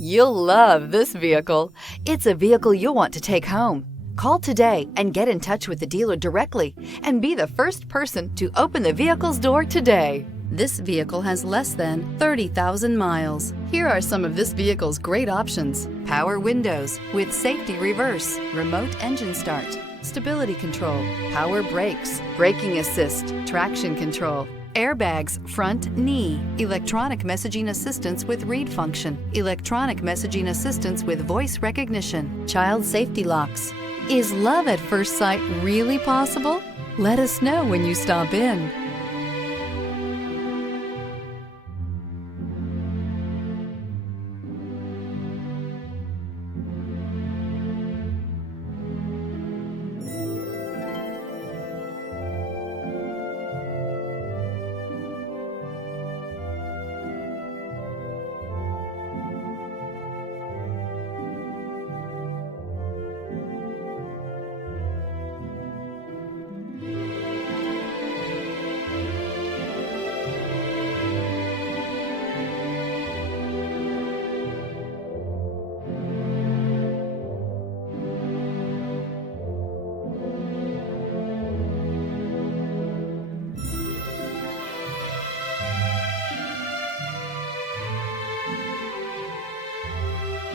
You'll love this vehicle. It's a vehicle you'll want to take home. Call today and get in touch with the dealer directly and be the first person to open the vehicle's door today. This vehicle has less than 30,000 miles. Here are some of this vehicle's great options: power windows with safety reverse, remote engine start, stability control, power brakes, braking assist, traction control, airbags, front knee, electronic messaging assistance with read function, electronic messaging assistance with voice recognition, child safety locks. Is love at first sight really possible? Let us know when you stop in.